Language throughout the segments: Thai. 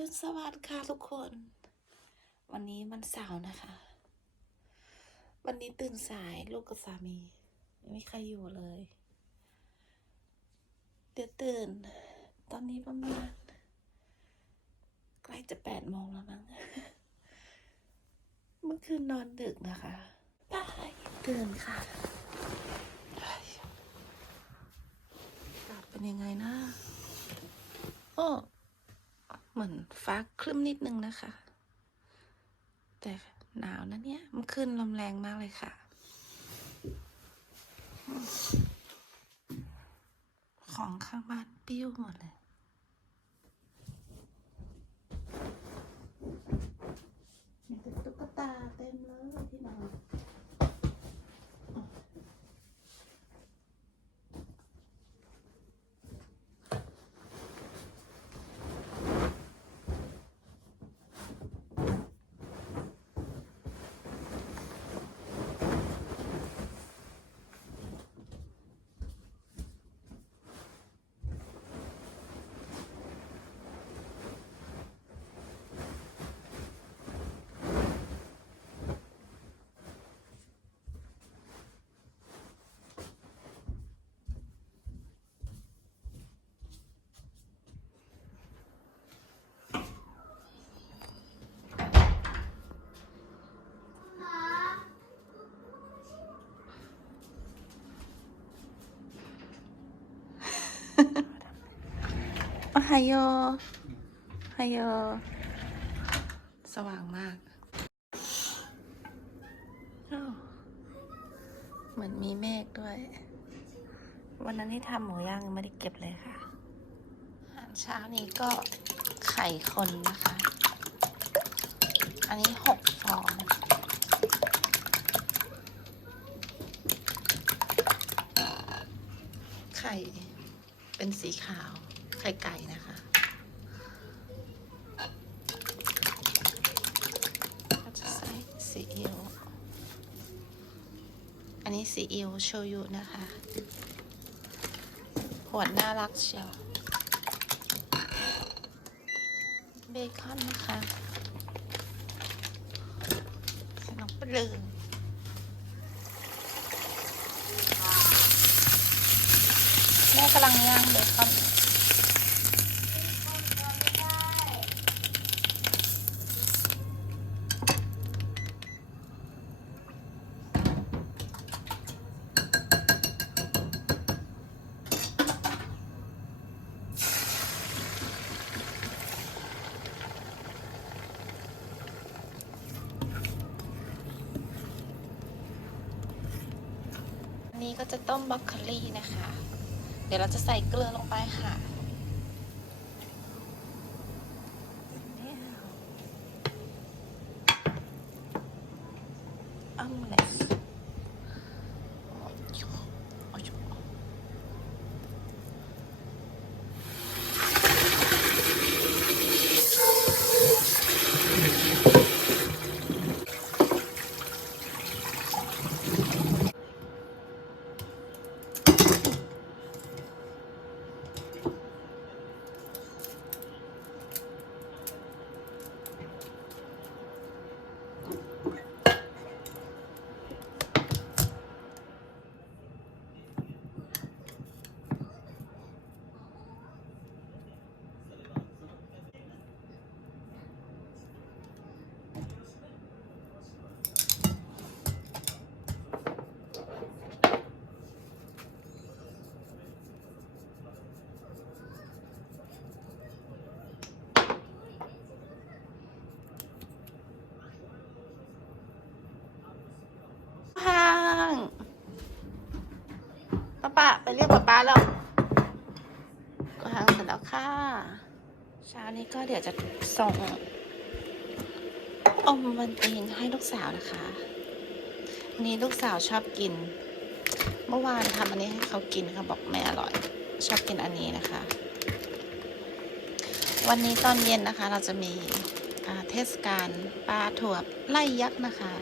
รุณสวัสดิ์ค่ะทุกคน วันนี้มันเสาร์นะคะ วันนี้ตื่นสายลูกกับสามี ไม่มีใครอยู่เลย เดี๋ยวตื่น ตอนนี้ประมาณใกล้จะแปดโมงแล้วมั้ง เมื่อคืนนอนดึกนะคะบายตื่นค่ะอากาศเป็นยังไงนะโอ้ เหมือนฟ้าคลึ้มนิดนึงนะคะ แต่หนาวนะเนี่ย มันขึ้นลมแรงมากเลยค่ะ ของข้างบ้านปิ้วหมดเลยมีแต่ตุ๊กตาเต็มเลยที่นอน ฮโยไฮโยสว่างมาก เหมือนมีเมฆด้วย วันนั้นที่ทำหมูย่างยังไม่ได้เก็บเลยค่ะอาหารเช้านี้ก็ไข่คนนะคะ อันนี้หกฟองไข่เป็นสีขาว ไข่ไก่นะคะจะใส่ซีอิ๊วอันนี้ซีอิ๊วโชยุนะคะขวดน่ารักเชียว เบคอนนะคะใส่ลงไปเลยแม่กำลังย่างเบคอน ก็จะต้มบรอกโคลีนะคะ เดี๋ยวเราจะใส่เกลือลงไปค่ะ ออมเล็ตห้างป้าป้าไป เรียกป้าป้าแล้ว ก็ห้างเสร็จแล้วค่ะ เช้านี้ก็เดี๋ยวจะส่งอมวันตีนให้ลูกสาวนะคะวันนี้ลูกสาวชอบกิน เมื่อวานทำอันนี้ให้เขากินเขาบอกไม่อร่อย ชอบกินอันนี้นะคะ วันนี้ตอนเย็นนะคะ เราจะมีเทศกาลปลาถั่วไล่ยักษ์นะคะ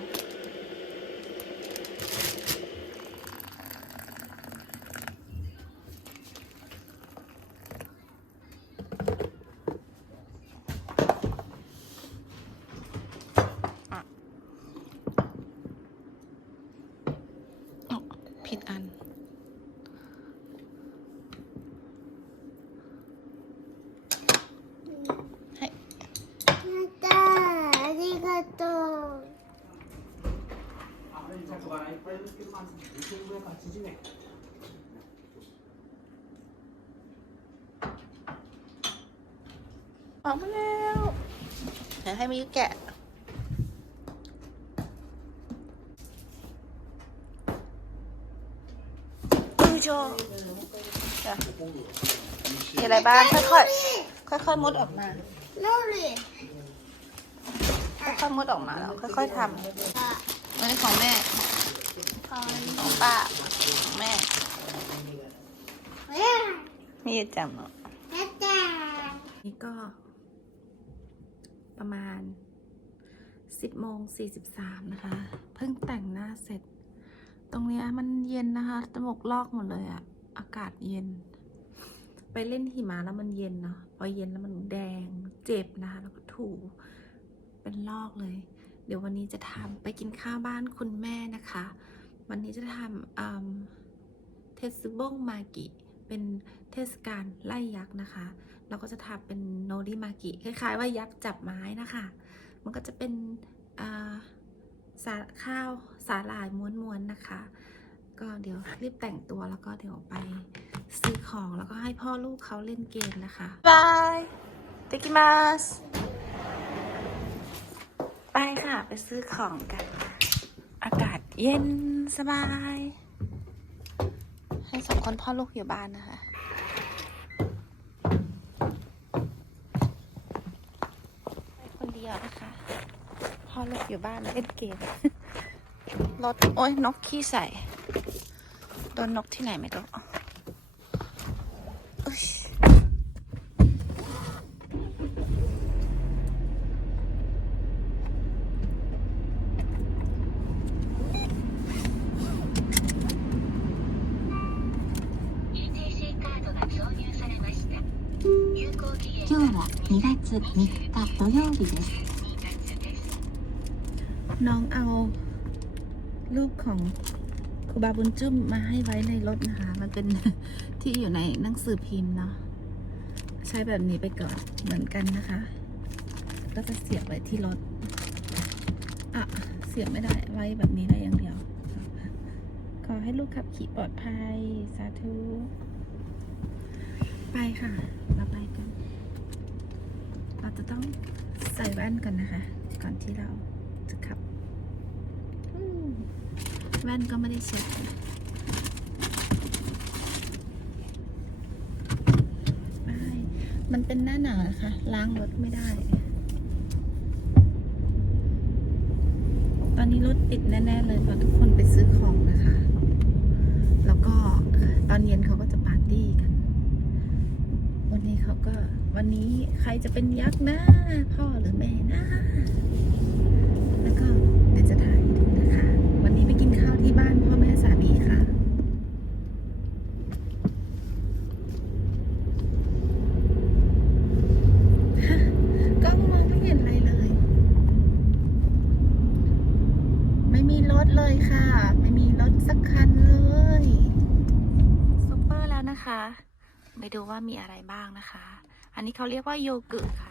ออกมาแล้วเดี๋ให้มิยุแกะ ดูโชว์จมีอะไรบ้าง ค่อยค่อยค่อยค่อยมุดออกมา Lori. ค่อยๆ มุดออกมาแล้ว ค่อยๆทำอันนี้ของแม่ ของป้าของแม่ Where? มีจำเหรอ Dada. นี่ก็ ประมาณ 10โมง43 นะคะ เพิ่งแต่งหน้าเสร็จ ตรงเนี้ยมันเย็นนะคะจมูกลอกหมดเลยอะอากาศเย็น ไปเล่นหิมะแล้วมันเย็นเนาะพอเย็นแล้วมันแดงเจ็บนะคะแล้วก็ถูเป็นลอกเลย เดี๋ยววันนี้จะทำไปกินข้าวบ้านคุณแม่นะคะ วันนี้จะทำเทสบงมากิ เป็นเทศกาลไล่ยักษ์นะคะ เราก็จะทำเป็นโนริมากิ คล้ายๆว่ายักษ์จับไม้นะคะ มันก็จะเป็นสาข้าวสาหร่ายม้วนๆนะคะ ก็เดี๋ยวรีบแต่งตัวแล้วก็เดี๋ยวไปซื้อของแล้วก็ให้พ่อลูกเขาเล่นเกมนะคะบายเตกิมาสไปค่ะ ไปซื้อของกัน อากาศ เย็นสบาย ให้สองคนพ่อลูกอยู่บ้านนะคะไปคนเดียวนะคะ พ่อลูกอยู่บ้านเล่นเกมรถโอ้ยนกขี้ใส่โดนนกที่ไหนไม่รู้ 2月3日土曜日です น้องเอารูปของครูบาบุญจุ้มมาให้ไว้ในรถนะคะ มันเป็น ที่อยู่ในหนังสือพิมพ์เนาะ ใช้แบบนี้ไปก่อนเหมือนกันนะคะ ก็จะเสียบไว้ที่รถ อ่ะ เสียบไม่ได้ไว้แบบนี้ได้อย่างเดียว ขอให้ลูกขับขี่ปลอดภัย สาธุ ไปค่ะ จะต้องใส่แว่นกันนะคะ ก่อนที่เราจะขับแว่นก็ไม่ได้เช็ดมันเป็นหน้าหนาวนะคะล้างรถไม่ได้ ตอนนี้รถติดแน่ ๆ เลยเพราะทุกคนไปซื้อของนะคะ แล้วก็ตอนเย็นเขาก็จะปาร์ตี้กัน วันนี้เขาก็ วันนี้ใครจะเป็นยักษ์นะพ่อหรือแม่นะ แล้วก็เดี๋ยวจะถ่ายดูนะคะ วันนี้ไปกินข้าวที่บ้านพ่อแม่สามีค่ะ ฮะกล้องมองไม่เห็นอะไรเลย ไม่มีรถเลยค่ะ ไม่มีรถสักคันเลยซุปเปอร์แล้วนะคะ ไป ดูว่ามีอะไรบ้างนะคะ อันนี้เขาเรียกว่าโยเกิร์ตค่ะ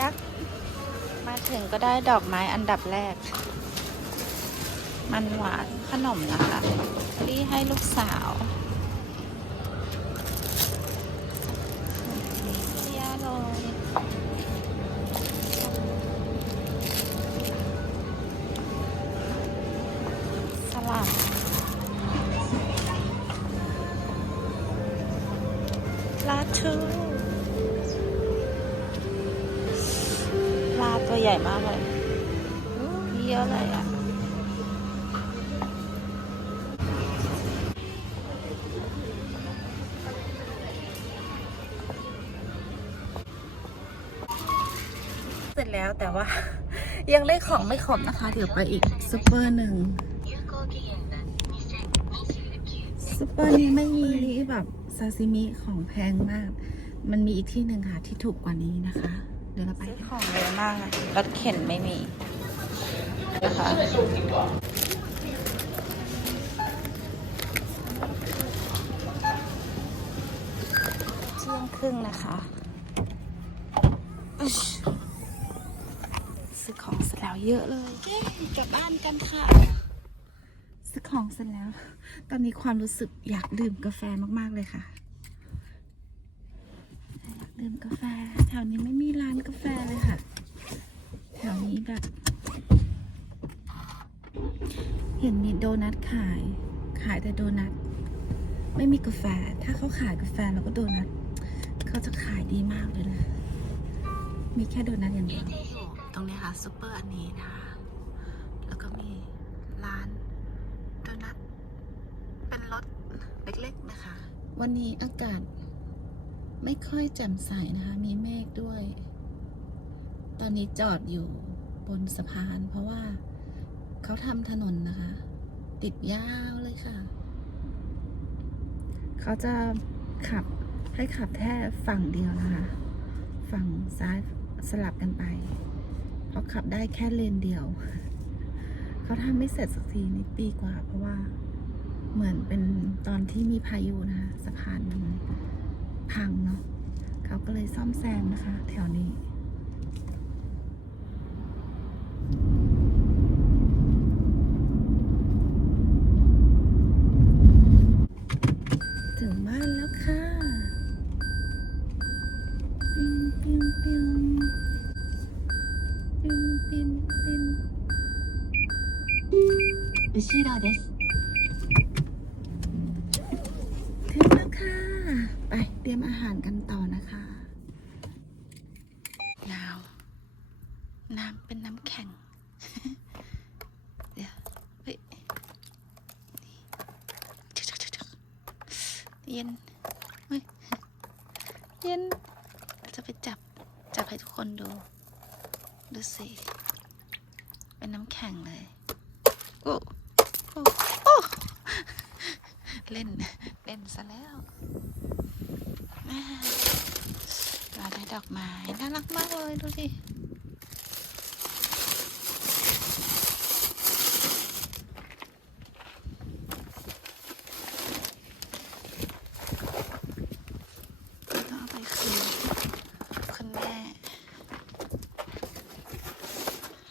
ยักษ์ มาถึงก็ได้ดอกไม้อันดับแรก มันหวานขนมนะคะที่ให้ลูกสาวเยอะเลย แล้วแต่ว่ายังเลขของไม่ครบนะคะ เดี๋ยวไปอีกซุปเปอร์หนึ่งซุปเปอร์นี้ไม่มีแบบซาซิมิของแพงมาก มันมีอีกที่หนึ่งค่ะที่ถูกกว่านี้นะคะ เดี๋ยวเราไปของเยอะมากรถเข็นไม่มีนะคะครึ่งนะคะอึ๊ชซื้อของ เสร็จแล้วเยอะเลยเย้กลับบ้านกันค่ะซื้อของเสร็จแล้ว ตอนนี้ความรู้สึกอยากดื่มกาแฟมากๆเลยค่ะอยากดื่มกาแฟ แถวนี้ไม่มีร้านกาแฟเลยค่ะ แถวนี้แบบ เห็นมีโดนัทขาย ขายแต่โดนัทไม่มีกาแฟ ถ้าเขาขายกาแฟแล้วก็โดนัทเขาจะขายดีมากเลยนะ มีแค่โดนัทอย่างเดียว ตรงนี้ค่ะซูเปอร์อันนี้นะคะ แล้วก็มีร้านโดนัท เป็นรถเล็กๆนะคะ วันนี้อากาศไม่ค่อยแจ่มใสนะคะ มีเมฆด้วย ตอนนี้จอดอยู่บนสะพาน เพราะว่าเขาทำถนนนะคะ ติดยาวเลยค่ะ เขาจะขับให้ขับแค่ฝั่งเดียวนะคะ ฝั่งซ้ายสลับกันไป เขาขับได้แค่เลนเดียว เขาทำไม่เสร็จสักทีนี่ปีกว่า เพราะว่าเหมือนเป็นตอนที่มีพายุนะคะสะพานมันพังเนาะเขาก็เลยซ่อมแซมนะคะ แถวนี้ 後ろです ถึงแล้วค่ะ ไปเตรียมอาหารกัน น สิต้องไปคืนคุณแม่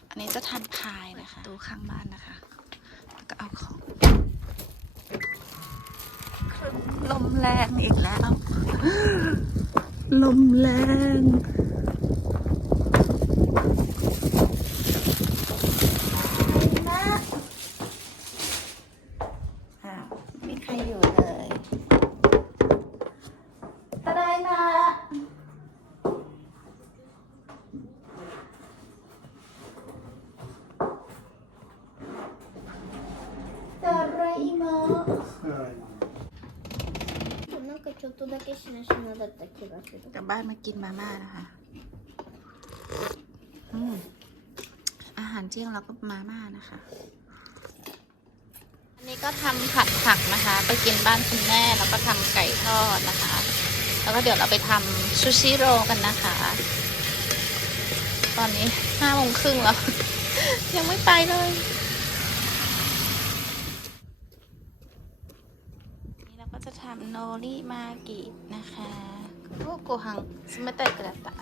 อันนี้จะทำพายนะคะ ดูข้างบ้านนะคะ แล้วก็เอาของลมแรงอีกแล้ว ลมแรง とだけしなしなだった気がする。 กลับบ้านมากินมาม่านะคะ อืม อาหารเที่ยงเราก็มาม่านะคะ อันนี้ก็ทำผัดผักนะคะ ไปกินบ้านคุณแม่ แล้วก็ทำไก่ทอดนะคะ แล้วก็เดี๋ยวเราไปทำซูชิโรกันนะคะ ตอนนี้ห้าโมงครึ่งแล้ว ยังไม่ไปเลย ริมากินะคะโอ้โกหังสมัยแต่กระตะ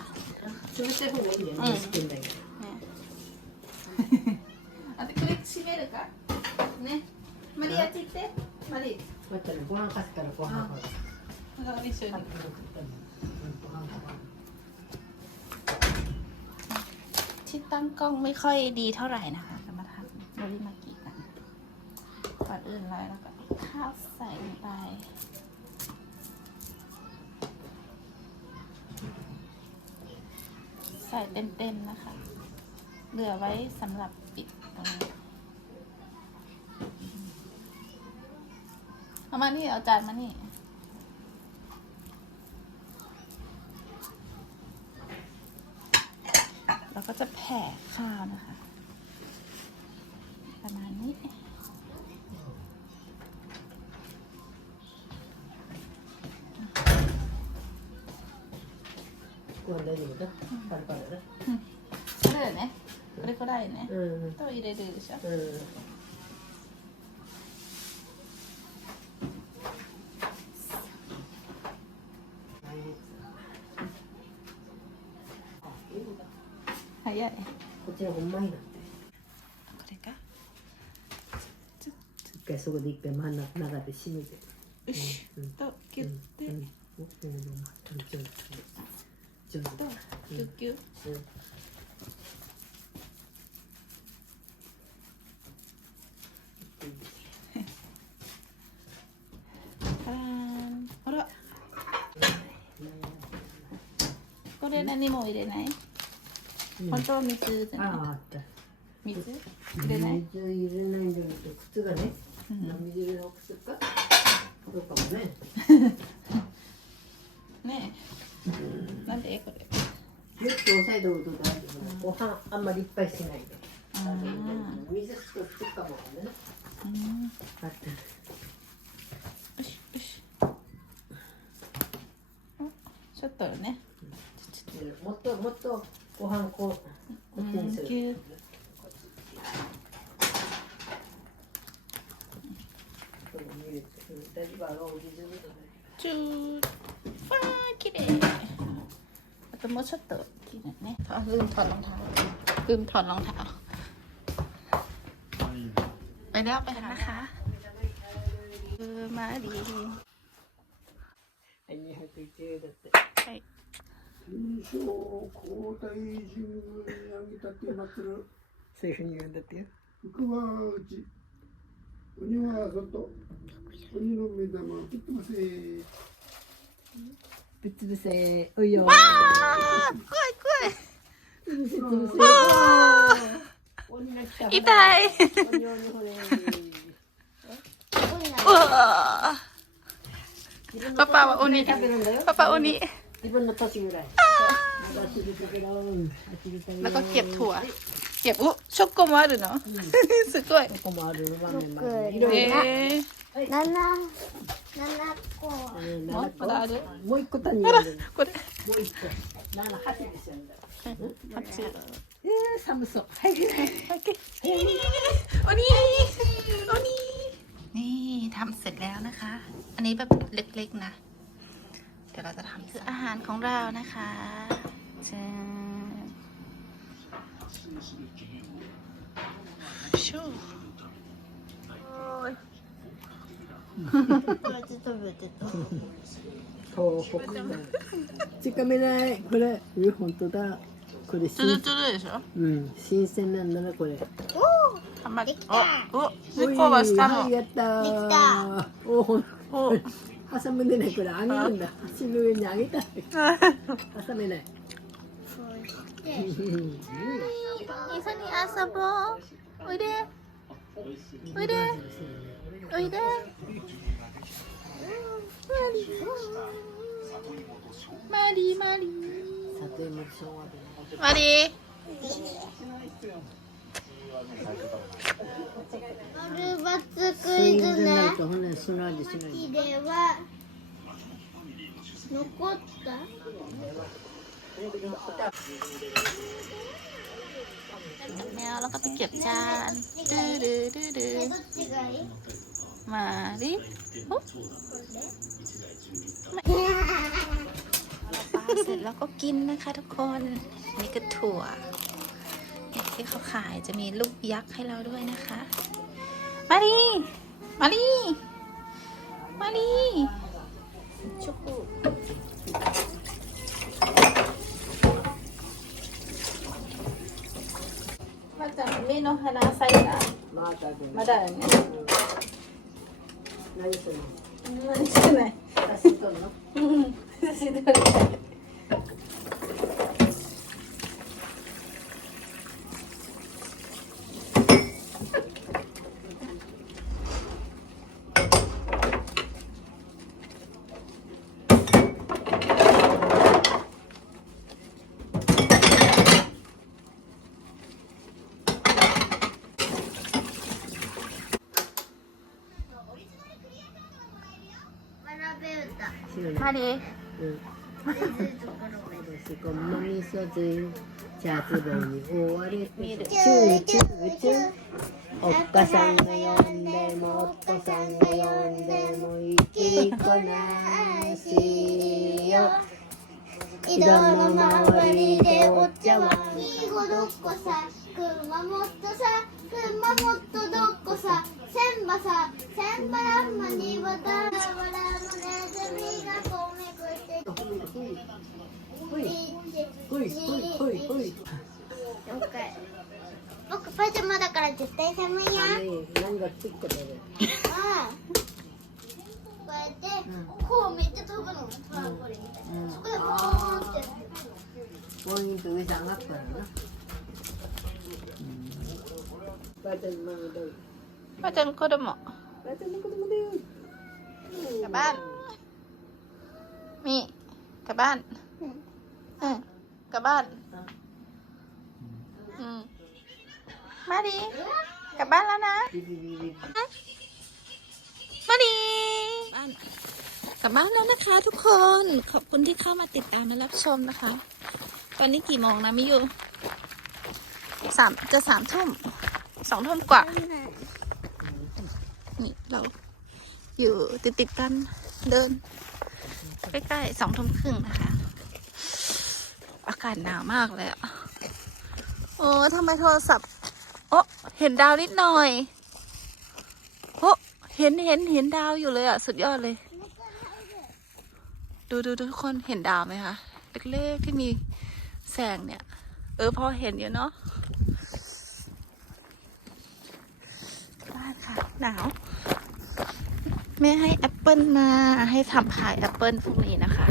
冷たい方がいいね。うんスプーンだけど。ね。あとこれ閉めるか。ね。マリあっち行って。マリ。こうやってね、ご飯かすからご飯ほら。一緒に。うんご飯ご飯。 ที่ตั้งกล้องไม่ค่อยดีเท่าไหร่นะคะจะมาทำโนริมากิกันก่อนอื่นเลยแล้วก็ข้าวใส่ลงไป ใส่เต็มๆนะคะ เหลือไว้สำหรับปิดตรงนี้เอามานี่ เอาจานมานี่เราก็จะแผ่ข้าวนะคะ れくらいね、うん、と入れるでしょ、うん、早い。こちらほまなっこれか。一回そこで一回真ん中で締めて。よし、うん、とキュッて、うん。うん、入れない？うん。本当は水じゃない？あああった。水？入れない？水入れないんだけど靴がね、うん。水入れの靴か？どうかもね。ねえ。なんでこれ？ギュッと押さえておくと大丈夫ご飯あんまりいっぱいしないで。水少しかもね。うん。あった 한 코, 코팅스. 쭈, 와, 기래. 아까 뭐 쳤다. 기네. 아, 지금 다 랑타. 지금 다 랑타. 正皇太神にあげたって祭る。政府にって福はうちは外。の目玉っせ。ぶっせ。うよ。怖い怖い。痛い。パパは鬼。パパ鬼。自分の年ぐらい。 แล้วก็เก็บถั่ว เก็บอุ๊ช็อกโกもあるのすごいここもある場面もある六いろいろえー七七個あのもうまだあるもう一個谷にあるこれもう一個七八ですよね8えー、寒そう入れない โอนี่โอนี่นี่ทำเสร็จแล้วนะคะ อันนี้แบบเล็กๆนะ เดี๋ยวเราจะทำคืออาหารของเรานะคะ 全しょ東北つかめないこれ本当だこれつるつるでしょ？うん。新鮮なんだなこれ。おおできたお猫はしたの。やったできた。おお。挟むでないこれ。あげるんだ。足の上にあげた 挟めない。一緒に遊ぼうおいで。おいでおいで、マリー。マリー。マリー。バツクイズね残った จับแมวแล้วก็ไปเก็บจานดื้อดื้อดื้อดื้อมาดิเสร็จแล้วก็กินนะคะทุกคนนี่ก็ถั่วที่เขาขายจะมีลูกยักษ์ให้เราด้วยนะคะ มาดิมาดิมาดิชุกุ 目の花咲いた。まだまだ、何してんの？何してないの？うん。じゃズボンに追われてチューチューチューおっかさんが呼んでもおっかさんが呼んでも行きこなしよ井戸の周りでお茶はいごどっこさくんもっとさくんもっとどっこさせんばさせんばらんまにわたらわら僕パジャマだから絶対寒いよ。何がついてるうん。こうやって、こうめっちゃ飛ぶの。トランポリンみたいな。そこでボーンって。こうンうと上で上がったんだな。ばあちゃんのママだよ。ばあちゃんの子供。ばあちゃんの子供だよ。Kaban. Mi. Kaban. Hmm. Kaban. มาดีกลับบ้านแล้วนะ มาดีกลับบ้านแล้วนะคะทุกคน ขอบคุณที่เข้ามาติดตามและรับชมนะคะ ตอนนี้กี่โมงนะมิยูสามจะสามทุ่มสองทุ่มกว่า นี่เราอยู่ติดติดกันเดิน ใกล้ๆสองทุ่มครึ่งนะคะ อากาศหนาวมากเลยอะ โอ้ทำไมโทรศัพท์โอ้เห็นดาวนิดหน่อยโอ้เห็นเห็นเห็นดาวอยู่เลยอะสุดยอดเลยดูดูดูทุกคนเห็นดาวไหมคะเล็กๆที่มีแสงเนี่ย เออพอเห็นอยู่เนาะบ้านค่ะ หนาวแม่ให้แอปเปิลมาให้ทำพายแอปเปิลพรุ่งนี้นะคะ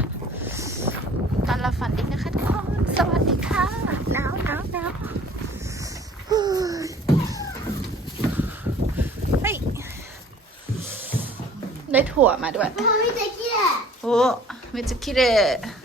ตอนเราฝันดีนะคะทุกคน สวัสดีค่ะ หนาวหนาวหนาว เฮ้ยได้ถั่วมาด้วย もう見てきれい โอ้めっちゃ綺麗じゃあ